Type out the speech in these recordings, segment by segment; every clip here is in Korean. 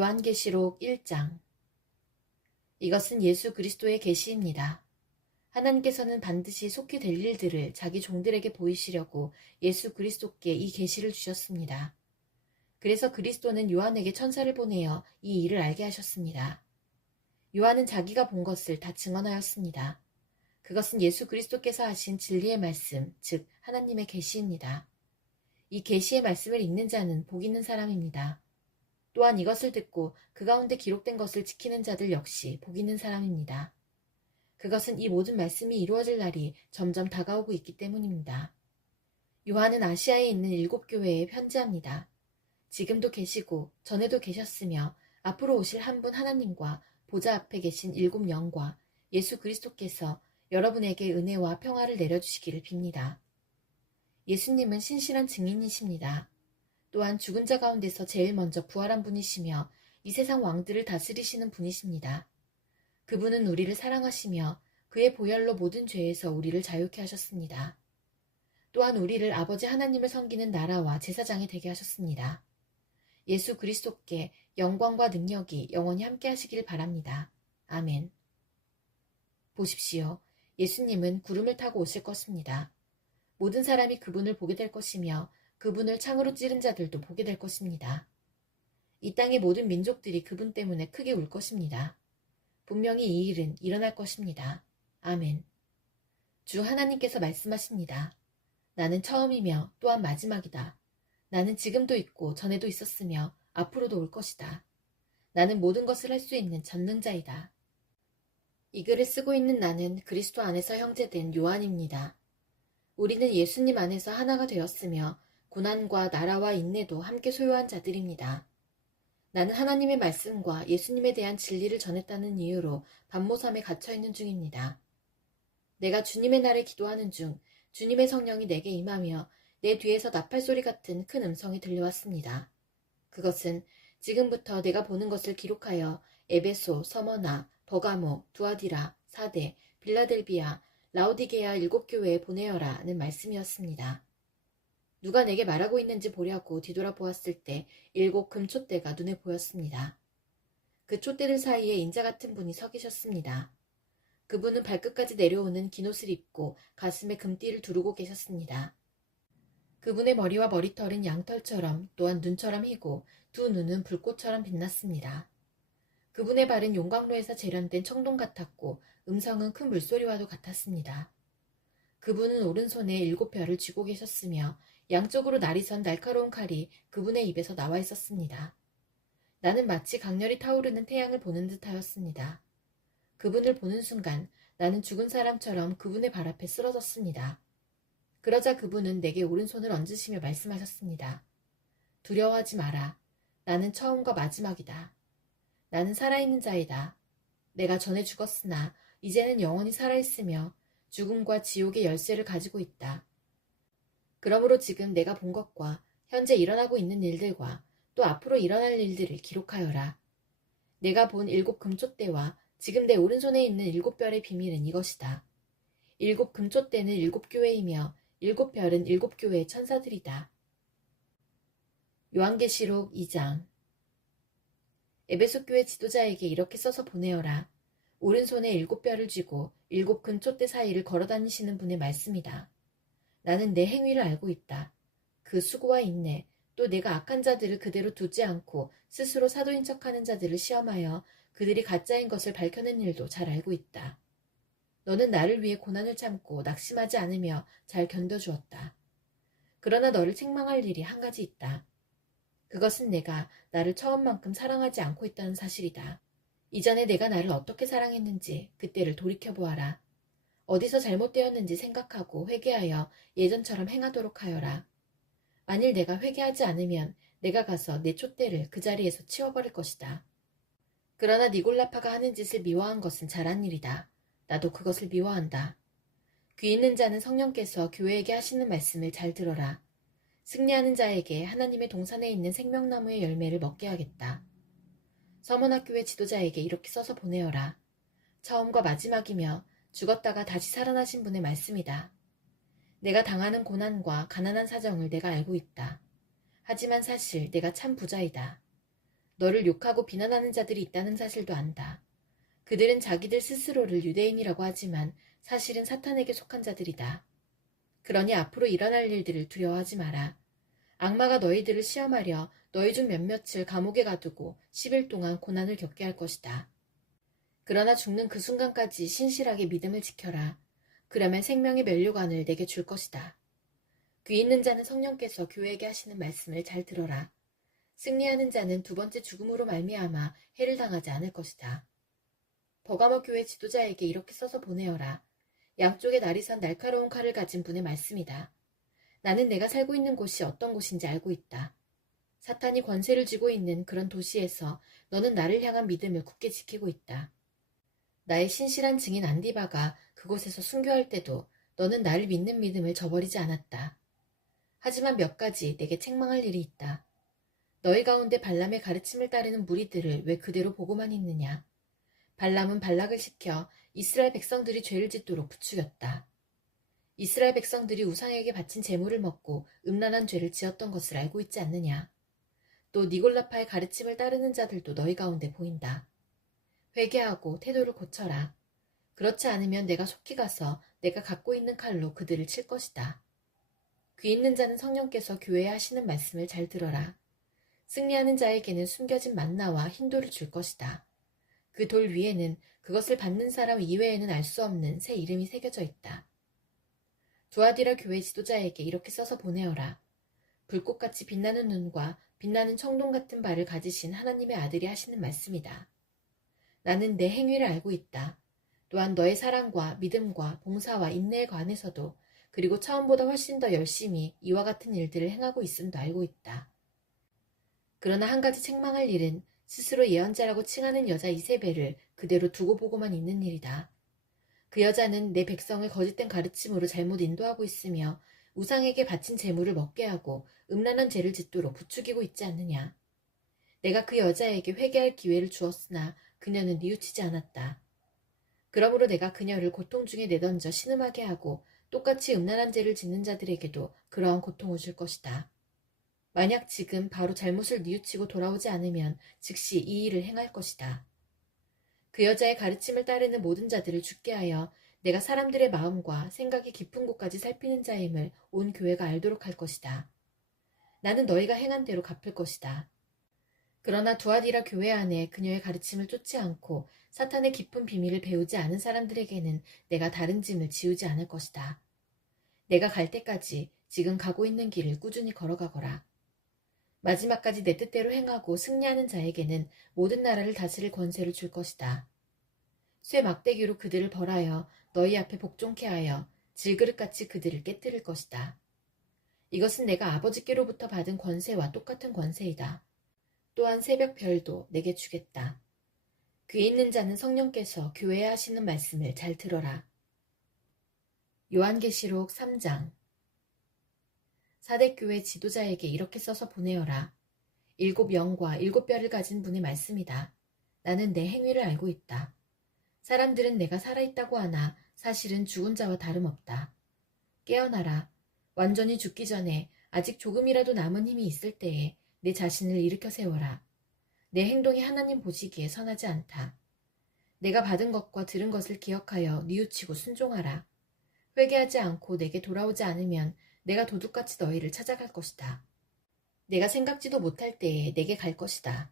요한계시록 1장. 이것은 예수 그리스도의 계시입니다. 하나님께서는 반드시 속히 될 일들을 자기 종들에게 보이시려고 예수 그리스도께 이 계시를 주셨습니다. 그래서 그리스도는 요한에게 천사를 보내어 이 일을 알게 하셨습니다. 요한은 자기가 본 것을 다 증언하였습니다. 그것은 예수 그리스도께서 하신 진리의 말씀, 즉 하나님의 계시입니다. 이 계시의 말씀을 읽는 자는 복 있는 사람입니다. 또한 이것을 듣고 그 가운데 기록된 것을 지키는 자들 역시 복 있는 사람입니다. 그것은 이 모든 말씀이 이루어질 날이 점점 다가오고 있기 때문입니다. 요한은 아시아에 있는 7교회에 편지합니다. 지금도 계시고 전에도 계셨으며 앞으로 오실 한 분 하나님과 보좌 앞에 계신 7영과 예수 그리스도께서 여러분에게 은혜와 평화를 내려주시기를 빕니다. 예수님은 신실한 증인이십니다. 또한 죽은 자 가운데서 제일 먼저 부활한 분이시며 이 세상 왕들을 다스리시는 분이십니다. 그분은 우리를 사랑하시며 그의 보혈로 모든 죄에서 우리를 자유케 하셨습니다. 또한 우리를 아버지 하나님을 섬기는 나라와 제사장이 되게 하셨습니다. 예수 그리스도께 영광과 능력이 영원히 함께 하시길 바랍니다. 아멘. 보십시오. 예수님은 구름을 타고 오실 것입니다. 모든 사람이 그분을 보게 될 것이며 그분을 창으로 찌른 자들도 보게 될 것입니다. 이 땅의 모든 민족들이 그분 때문에 크게 울 것입니다. 분명히 이 일은 일어날 것입니다. 아멘. 주 하나님께서 말씀하십니다. 나는 처음이며 또한 마지막이다. 나는 지금도 있고 전에도 있었으며 앞으로도 올 것이다. 나는 모든 것을 할 수 있는 전능자이다. 이 글을 쓰고 있는 나는 그리스도 안에서 형제된 요한입니다. 우리는 예수님 안에서 하나가 되었으며 고난과 나라와 인내도 함께 소유한 자들입니다. 나는 하나님의 말씀과 예수님에 대한 진리를 전했다는 이유로 반모섬에 갇혀있는 중입니다. 내가 주님의 날에 기도하는 중 주님의 성령이 내게 임하며 내 뒤에서 나팔소리 같은 큰 음성이 들려왔습니다. 그것은 지금부터 내가 보는 것을 기록하여 에베소, 서머나, 버가모, 두아디라, 사데, 빌라델비아, 라오디게아 7교회에 보내어라는 말씀이었습니다. 누가 내게 말하고 있는지 보려고 뒤돌아보았을 때 7 금촛대가 눈에 보였습니다. 그 촛대들 사이에 인자 같은 분이 서 계셨습니다. 그분은 발끝까지 내려오는 긴 옷을 입고 가슴에 금띠를 두르고 계셨습니다. 그분의 머리와 머리털은 양털처럼 또한 눈처럼 희고 두 눈은 불꽃처럼 빛났습니다. 그분의 발은 용광로에서 재련된 청동 같았고 음성은 큰 물소리와도 같았습니다. 그분은 오른손에 7별을 쥐고 계셨으며 양쪽으로 날이 선 날카로운 칼이 그분의 입에서 나와 있었습니다. 나는 마치 강렬히 타오르는 태양을 보는 듯하였습니다. 그분을 보는 순간 나는 죽은 사람처럼 그분의 발 앞에 쓰러졌습니다. 그러자 그분은 내게 오른손을 얹으시며 말씀하셨습니다. 두려워하지 마라. 나는 처음과 마지막이다. 나는 살아있는 자이다. 내가 전에 죽었으나 이제는 영원히 살아있으며 죽음과 지옥의 열쇠를 가지고 있다. 그러므로 지금 내가 본 것과 현재 일어나고 있는 일들과 또 앞으로 일어날 일들을 기록하여라. 내가 본 7 금촛대와 지금 내 오른손에 있는 7별의 비밀은 이것이다. 7 금촛대는 7교회이며 7별은 7교회의 천사들이다. 요한계시록 2장. 에베소 교회 지도자에게 이렇게 써서 보내어라. 오른손에 7별을 쥐고 7 금촛대 사이를 걸어다니시는 분의 말씀이다. 나는 내 행위를 알고 있다. 그 수고와 인내, 또 내가 악한 자들을 그대로 두지 않고 스스로 사도인 척하는 자들을 시험하여 그들이 가짜인 것을 밝혀낸 일도 잘 알고 있다. 너는 나를 위해 고난을 참고 낙심하지 않으며 잘 견뎌주었다. 그러나 너를 책망할 일이 한 가지 있다. 그것은 내가 나를 처음만큼 사랑하지 않고 있다는 사실이다. 이전에 내가 나를 어떻게 사랑했는지 그때를 돌이켜보아라. 어디서 잘못되었는지 생각하고 회개하여 예전처럼 행하도록 하여라. 만일 내가 회개하지 않으면 내가 가서 내 촛대를 그 자리에서 치워버릴 것이다. 그러나 니골라파가 하는 짓을 미워한 것은 잘한 일이다. 나도 그것을 미워한다. 귀 있는 자는 성령께서 교회에게 하시는 말씀을 잘 들어라. 승리하는 자에게 하나님의 동산에 있는 생명나무의 열매를 먹게 하겠다. 서머나교회 지도자에게 이렇게 써서 보내어라. 처음과 마지막이며 죽었다가 다시 살아나신 분의 말씀이다. 내가 당하는 고난과 가난한 사정을 내가 알고 있다. 하지만 사실 내가 참 부자이다. 너를 욕하고 비난하는 자들이 있다는 사실도 안다. 그들은 자기들 스스로를 유대인이라고 하지만 사실은 사탄에게 속한 자들이다. 그러니 앞으로 일어날 일들을 두려워하지 마라. 악마가 너희들을 시험하려 너희 중 몇몇을 감옥에 가두고 10일 동안 고난을 겪게 할 것이다. 그러나 죽는 그 순간까지 신실하게 믿음을 지켜라. 그러면 생명의 면류관을 내게 줄 것이다. 귀 있는 자는 성령께서 교회에게 하시는 말씀을 잘 들어라. 승리하는 자는 두 번째 죽음으로 말미암아 해를 당하지 않을 것이다. 버가모 교회 지도자에게 이렇게 써서 보내어라. 양쪽에 날이 선 날카로운 칼을 가진 분의 말씀이다. 나는 내가 살고 있는 곳이 어떤 곳인지 알고 있다. 사탄이 권세를 쥐고 있는 그런 도시에서 너는 나를 향한 믿음을 굳게 지키고 있다. 나의 신실한 증인 안디바가 그곳에서 순교할 때도 너는 나를 믿는 믿음을 저버리지 않았다. 하지만 몇 가지 내게 책망할 일이 있다. 너희 가운데 발람의 가르침을 따르는 무리들을 왜 그대로 보고만 있느냐. 발람은 발락을 시켜 이스라엘 백성들이 죄를 짓도록 부추겼다. 이스라엘 백성들이 우상에게 바친 제물을 먹고 음란한 죄를 지었던 것을 알고 있지 않느냐. 또 니골라파의 가르침을 따르는 자들도 너희 가운데 보인다. 회개하고 태도를 고쳐라. 그렇지 않으면 내가 속히 가서 내가 갖고 있는 칼로 그들을 칠 것이다. 귀 있는 자는 성령께서 교회에 하시는 말씀을 잘 들어라. 승리하는 자에게는 숨겨진 만나와 흰돌을 줄 것이다. 그 돌 위에는 그것을 받는 사람 이외에는 알 수 없는 새 이름이 새겨져 있다. 두아디라 교회 지도자에게 이렇게 써서 보내어라. 불꽃같이 빛나는 눈과 빛나는 청동 같은 발을 가지신 하나님의 아들이 하시는 말씀이다. 나는 내 행위를 알고 있다. 또한 너의 사랑과 믿음과 봉사와 인내에 관해서도 그리고 처음보다 훨씬 더 열심히 이와 같은 일들을 행하고 있음도 알고 있다. 그러나 한 가지 책망할 일은 스스로 예언자라고 칭하는 여자 이세벨을 그대로 두고 보고만 있는 일이다. 그 여자는 내 백성을 거짓된 가르침으로 잘못 인도하고 있으며 우상에게 바친 재물을 먹게 하고 음란한 죄를 짓도록 부추기고 있지 않느냐. 내가 그 여자에게 회개할 기회를 주었으나 그녀는 뉘우치지 않았다. 그러므로 내가 그녀를 고통 중에 내던져 신음하게 하고 똑같이 음란한 죄를 짓는 자들에게도 그러한 고통을 줄 것이다. 만약 지금 바로 잘못을 뉘우치고 돌아오지 않으면 즉시 이 일을 행할 것이다. 그 여자의 가르침을 따르는 모든 자들을 죽게 하여 내가 사람들의 마음과 생각이 깊은 곳까지 살피는 자임을 온 교회가 알도록 할 것이다. 나는 너희가 행한 대로 갚을 것이다. 그러나 두아디라 교회 안에 그녀의 가르침을 쫓지 않고 사탄의 깊은 비밀을 배우지 않은 사람들에게는 내가 다른 짐을 지우지 않을 것이다. 내가 갈 때까지 지금 가고 있는 길을 꾸준히 걸어가거라. 마지막까지 내 뜻대로 행하고 승리하는 자에게는 모든 나라를 다스릴 권세를 줄 것이다. 쇠 막대기로 그들을 벌하여 너희 앞에 복종케 하여 질그릇같이 그들을 깨뜨릴 것이다. 이것은 내가 아버지께로부터 받은 권세와 똑같은 권세이다. 또한 새벽 별도 내게 주겠다. 귀 있는 자는 성령께서 교회에 하시는 말씀을 잘 들어라. 요한계시록 3장. 사대교회 지도자에게 이렇게 써서 보내어라. 7영과 7뼈를 가진 분의 말씀이다. 나는 내 행위를 알고 있다. 사람들은 내가 살아있다고 하나 사실은 죽은 자와 다름없다. 깨어나라. 완전히 죽기 전에 아직 조금이라도 남은 힘이 있을 때에 내 자신을 일으켜 세워라. 내 행동이 하나님 보시기에 선하지 않다. 내가 받은 것과 들은 것을 기억하여 뉘우치고 순종하라. 회개하지 않고 내게 돌아오지 않으면 내가 도둑같이 너희를 찾아갈 것이다. 내가 생각지도 못할 때에 내게 갈 것이다.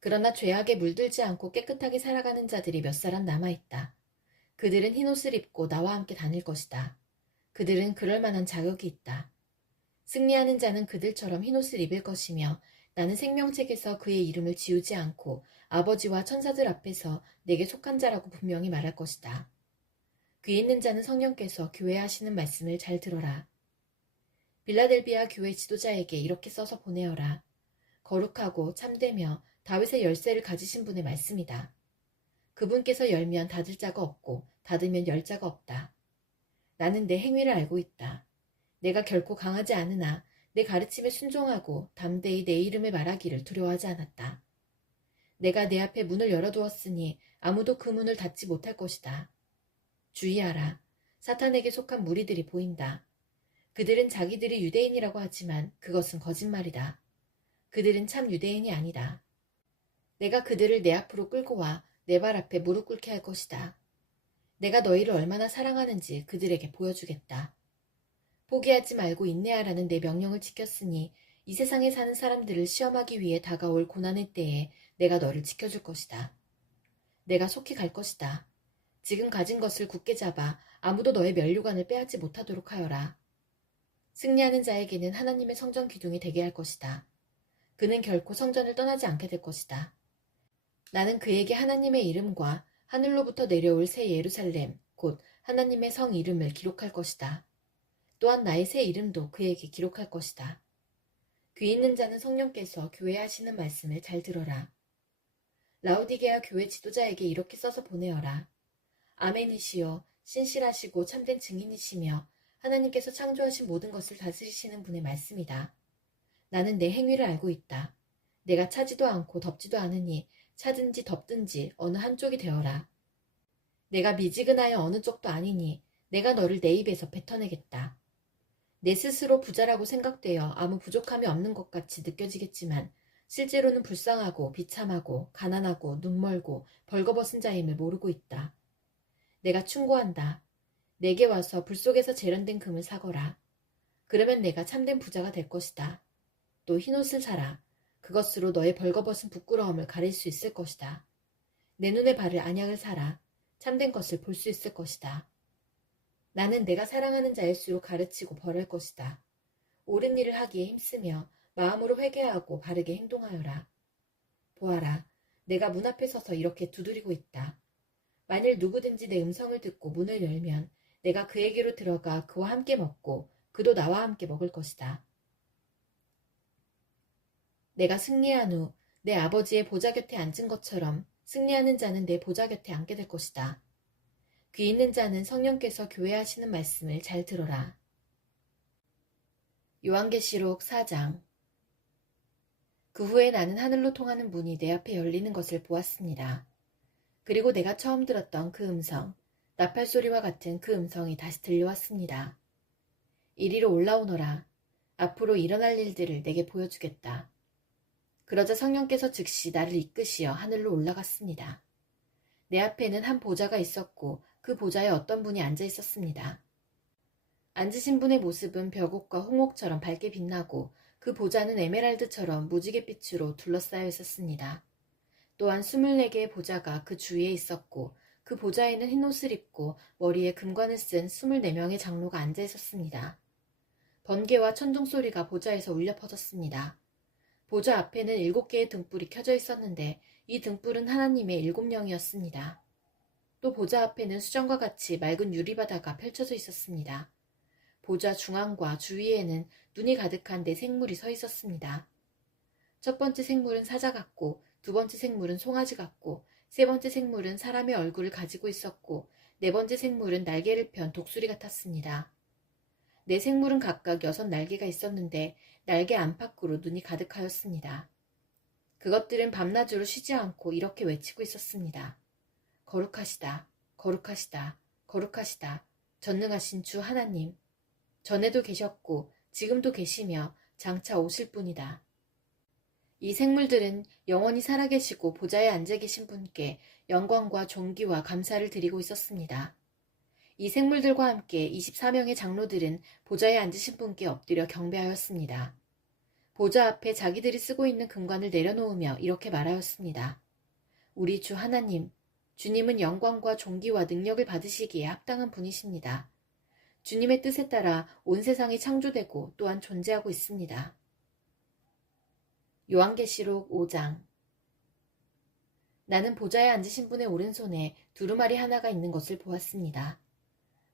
그러나 죄악에 물들지 않고 깨끗하게 살아가는 자들이 몇 사람 남아있다. 그들은 흰옷을 입고 나와 함께 다닐 것이다. 그들은 그럴 만한 자격이 있다. 승리하는 자는 그들처럼 흰옷을 입을 것이며 나는 생명책에서 그의 이름을 지우지 않고 아버지와 천사들 앞에서 내게 속한 자라고 분명히 말할 것이다. 귀 있는 자는 성령께서 교회에 하시는 말씀을 잘 들어라. 빌라델비아 교회 지도자에게 이렇게 써서 보내어라. 거룩하고 참되며 다윗의 열쇠를 가지신 분의 말씀이다. 그분께서 열면 닫을 자가 없고 닫으면 열 자가 없다. 나는 내 행위를 알고 있다. 내가 결코 강하지 않으나 내 가르침에 순종하고 담대히 내 이름을 말하기를 두려워하지 않았다. 내가 내 앞에 문을 열어두었으니 아무도 그 문을 닫지 못할 것이다. 주의하라. 사탄에게 속한 무리들이 보인다. 그들은 자기들이 유대인이라고 하지만 그것은 거짓말이다. 그들은 참 유대인이 아니다. 내가 그들을 내 앞으로 끌고 와 내 발 앞에 무릎 꿇게 할 것이다. 내가 너희를 얼마나 사랑하는지 그들에게 보여주겠다. 포기하지 말고 인내하라는 내 명령을 지켰으니 이 세상에 사는 사람들을 시험하기 위해 다가올 고난의 때에 내가 너를 지켜줄 것이다. 내가 속히 갈 것이다. 지금 가진 것을 굳게 잡아 아무도 너의 면류관을 빼앗지 못하도록 하여라. 승리하는 자에게는 하나님의 성전 기둥이 되게 할 것이다. 그는 결코 성전을 떠나지 않게 될 것이다. 나는 그에게 하나님의 이름과 하늘로부터 내려올 새 예루살렘, 곧 하나님의 성 이름을 기록할 것이다. 또한 나의 새 이름도 그에게 기록할 것이다. 귀 있는 자는 성령께서 교회에 하시는 말씀을 잘 들어라. 라우디게아 교회 지도자에게 이렇게 써서 보내어라. 아멘이시여 신실하시고 참된 증인이시며 하나님께서 창조하신 모든 것을 다스리시는 분의 말씀이다. 나는 내 행위를 알고 있다. 내가 차지도 않고 덥지도 않으니 차든지 덥든지 어느 한쪽이 되어라. 내가 미지근하여 어느 쪽도 아니니 내가 너를 내 입에서 뱉어내겠다. 내 스스로 부자라고 생각되어 아무 부족함이 없는 것 같이 느껴지겠지만 실제로는 불쌍하고 비참하고 가난하고 눈멀고 벌거벗은 자임을 모르고 있다. 내가 충고한다. 내게 와서 불 속에서 재련된 금을 사거라. 그러면 내가 참된 부자가 될 것이다. 또 흰옷을 사라. 그것으로 너의 벌거벗은 부끄러움을 가릴 수 있을 것이다. 내 눈에 바를 안약을 사라. 참된 것을 볼 수 있을 것이다. 나는 내가 사랑하는 자일수록 가르치고 벌할 것이다. 옳은 일을 하기에 힘쓰며 마음으로 회개하고 바르게 행동하여라. 보아라, 내가 문 앞에 서서 이렇게 두드리고 있다. 만일 누구든지 내 음성을 듣고 문을 열면 내가 그에게로 들어가 그와 함께 먹고 그도 나와 함께 먹을 것이다. 내가 승리한 후 내 아버지의 보좌 곁에 앉은 것처럼 승리하는 자는 내 보좌 곁에 앉게 될 것이다. 귀 있는 자는 성령께서 교회 하시는 말씀을 잘 들어라. 요한계시록 4장. 그 후에 나는 하늘로 통하는 문이 내 앞에 열리는 것을 보았습니다. 그리고 내가 처음 들었던 그 음성, 나팔 소리와 같은 그 음성이 다시 들려왔습니다. 이리로 올라오너라. 앞으로 일어날 일들을 내게 보여주겠다. 그러자 성령께서 즉시 나를 이끄시어 하늘로 올라갔습니다. 내 앞에는 한 보좌가 있었고 그 보좌에 어떤 분이 앉아 있었습니다. 앉으신 분의 모습은 벽옥과 홍옥처럼 밝게 빛나고 그 보좌는 에메랄드처럼 무지갯빛으로 둘러싸여 있었습니다. 또한 24개의 보좌가 그 주위에 있었고 그 보좌에는 흰옷을 입고 머리에 금관을 쓴 24명의 장로가 앉아 있었습니다. 번개와 천둥 소리가 보좌에서 울려 퍼졌습니다. 보좌 앞에는 7개의 등불이 켜져 있었는데 이 등불은 하나님의 7영이었습니다. 또 보좌 앞에는 수정과 같이 맑은 유리바다가 펼쳐져 있었습니다. 보좌 중앙과 주위에는 눈이 가득한 4생물이 서 있었습니다. 첫 번째 생물은 사자 같고 두 번째 생물은 송아지 같고 세 번째 생물은 사람의 얼굴을 가지고 있었고 네 번째 생물은 날개를 편 독수리 같았습니다. 4생물은 각각 6날개가 있었는데 날개 안팎으로 눈이 가득하였습니다. 그것들은 밤낮으로 쉬지 않고 이렇게 외치고 있었습니다. 거룩하시다, 거룩하시다, 거룩하시다, 전능하신 주 하나님. 전에도 계셨고 지금도 계시며 장차 오실 분이다. 이 생물들은 영원히 살아계시고 보좌에 앉아 계신 분께 영광과 존귀와 감사를 드리고 있었습니다. 이 생물들과 함께 24명의 장로들은 보좌에 앉으신 분께 엎드려 경배하였습니다. 보좌 앞에 자기들이 쓰고 있는 금관을 내려놓으며 이렇게 말하였습니다. 우리 주 하나님, 주님은 영광과 존귀와 능력을 받으시기에 합당한 분이십니다. 주님의 뜻에 따라 온 세상이 창조되고 또한 존재하고 있습니다. 요한계시록 5장. 나는 보좌에 앉으신 분의 오른손에 두루마리 하나가 있는 것을 보았습니다.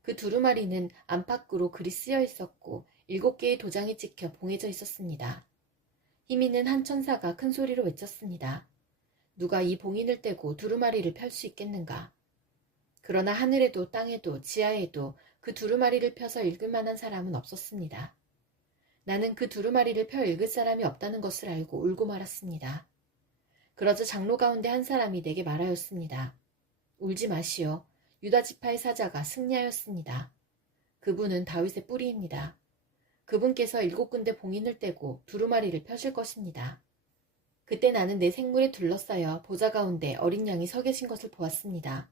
그 두루마리는 안팎으로 글이 쓰여 있었고 7개의 도장이 찍혀 봉해져 있었습니다. 힘 있는 한 천사가 큰 소리로 외쳤습니다. 누가 이 봉인을 떼고 두루마리를 펼 수 있겠는가? 그러나 하늘에도 땅에도 지하에도 그 두루마리를 펴서 읽을 만한 사람은 없었습니다. 나는 그 두루마리를 펴 읽을 사람이 없다는 것을 알고 울고 말았습니다. 그러자 장로 가운데 한 사람이 내게 말하였습니다. 울지 마시오. 유다 지파의 사자가 승리하였습니다. 그분은 다윗의 뿌리입니다. 그분께서 7군데 봉인을 떼고 두루마리를 펴실 것입니다. 그때 나는 내 생물에 둘러싸여 보좌 가운데 어린 양이 서 계신 것을 보았습니다.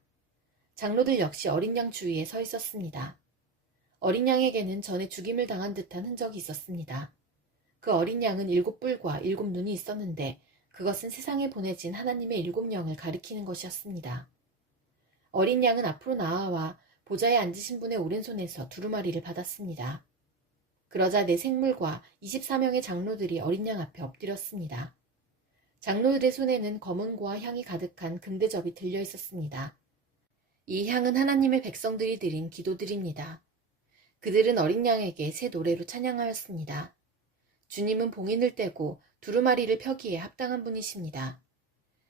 장로들 역시 어린 양 주위에 서 있었습니다. 어린 양에게는 전에 죽임을 당한 듯한 흔적이 있었습니다. 그 어린 양은 7뿔과 7눈이 있었는데 그것은 세상에 보내진 하나님의 7영을 가리키는 것이었습니다. 어린 양은 앞으로 나아와 보좌에 앉으신 분의 오른손에서 두루마리를 받았습니다. 그러자 내 생물과 24명의 장로들이 어린 양 앞에 엎드렸습니다. 장로들의 손에는 검은고와 향이 가득한 금대접이 들려 있었습니다. 이 향은 하나님의 백성들이 드린 기도들입니다. 그들은 어린 양에게 새 노래로 찬양하였습니다. 주님은 봉인을 떼고 두루마리를 펴기에 합당한 분이십니다.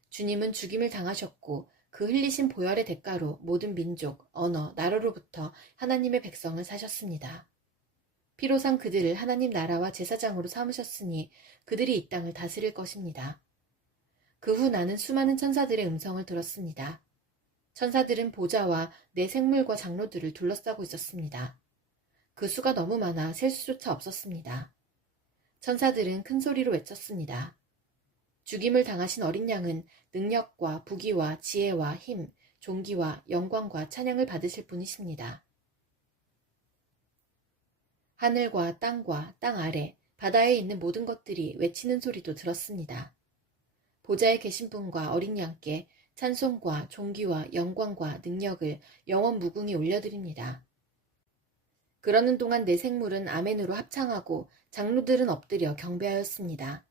주님은 죽임을 당하셨고 그 흘리신 보혈의 대가로 모든 민족, 언어, 나라로부터 하나님의 백성을 사셨습니다. 피로상 그들을 하나님 나라와 제사장으로 삼으셨으니 그들이 이 땅을 다스릴 것입니다. 그 후 나는 수많은 천사들의 음성을 들었습니다. 천사들은 보좌와 내 생물과 장로들을 둘러싸고 있었습니다. 그 수가 너무 많아 셀 수조차 없었습니다. 천사들은 큰 소리로 외쳤습니다. 죽임을 당하신 어린 양은 능력과 부귀와 지혜와 힘, 존귀와 영광과 찬양을 받으실 분이십니다. 하늘과 땅과 땅 아래, 바다에 있는 모든 것들이 외치는 소리도 들었습니다. 보좌에 계신 분과 어린 양께 찬송과 존귀와 영광과 능력을 영원 무궁히 올려드립니다. 그러는 동안 내 생물은 아멘으로 합창하고 장로들은 엎드려 경배하였습니다.